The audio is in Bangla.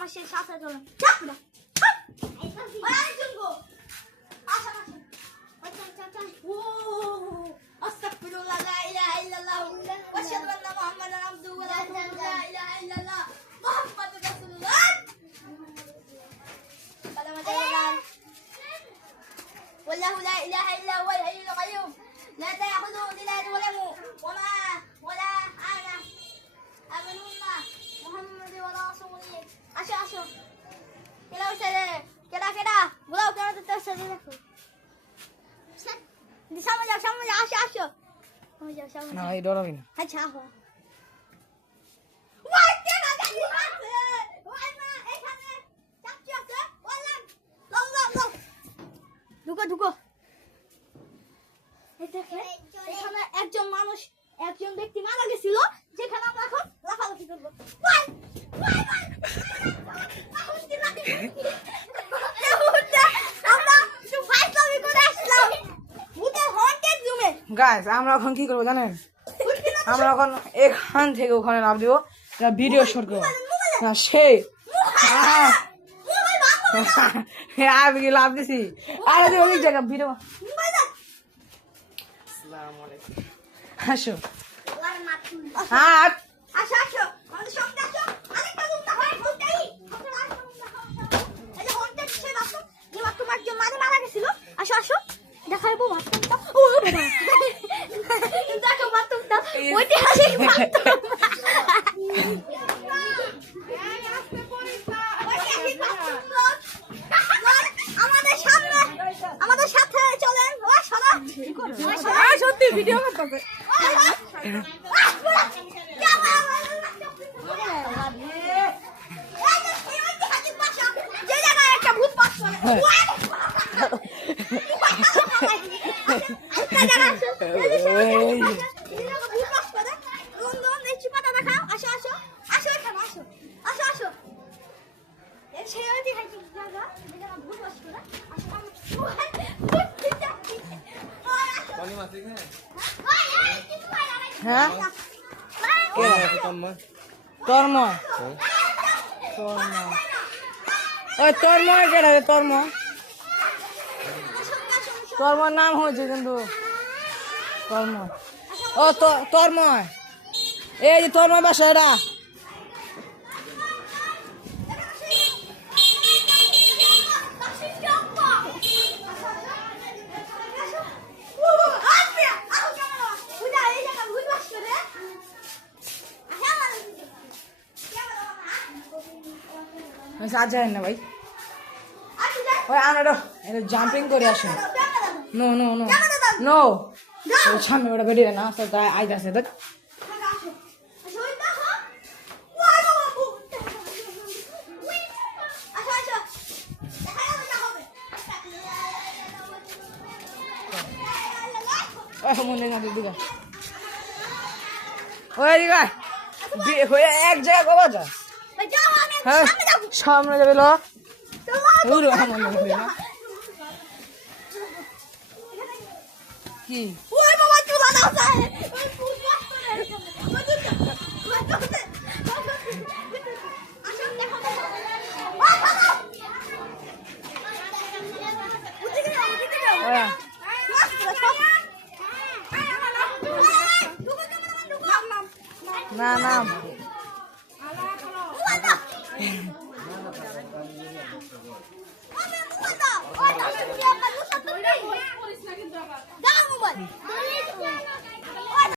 আমার সেই সাথে চলে والله لا اله الا هو الحي القيوم لا تاخذه سنه ولا نوم ولا انا امنون محمد ورسوله আসো আসো কেডা হইছে কেডা কেডা বলাও কেন তো তোর সাথে দেখো সামনে যাও আসো আসো সামনে যাও সামনে না এই ডরাবি না আচ্ছা আসো ঢুকো এখানে একজন মানুষ একজন ব্যক্তি মারা গেছিল যেখানে আমরা এখন লাফালাফি করবো গাইস আমরা এখন কি করবো জানেন আমরা এখন এখান থেকে ওখানে লাভ দিব ভিডিও শুট করবো না সেই আমি কি লাভ দিছি আরে অনেক জায়গা ভিডিও আসো হাত আসো আসো আমাদের সঙ্গে আসো আরেকটা রুমটা হয় ওটাই এই যে হোটেল সে বাসো যে তোমার যে মারা গেছিল আসো আসো দেখাবো বাথরুমটা ও বাবা দেখো বাথরুমটা ঐতিহাসিক বাথরুম আমাদের সাথে চলেন ও শোনো সত্যি ভিডিও করতেছে হ্যাঁ তর্ময় ওই তর্ময় কেটে তর্ময় নাম হয়েছে কিন্তু তর্ময় ও তর্ময় এই যে তর্ময় বাসা এটা আজ যায় না ভাই ওই আমরা জাম্পিং করে আসুন নো নো নো নো সামনে ওটা বেরিয়ে না তো আইতে আসে দেখ মনে না দিদিকা ওই দিকা এক জায়গায় কবা যা হ্যাঁ সামনে যাবে লো কি না নাম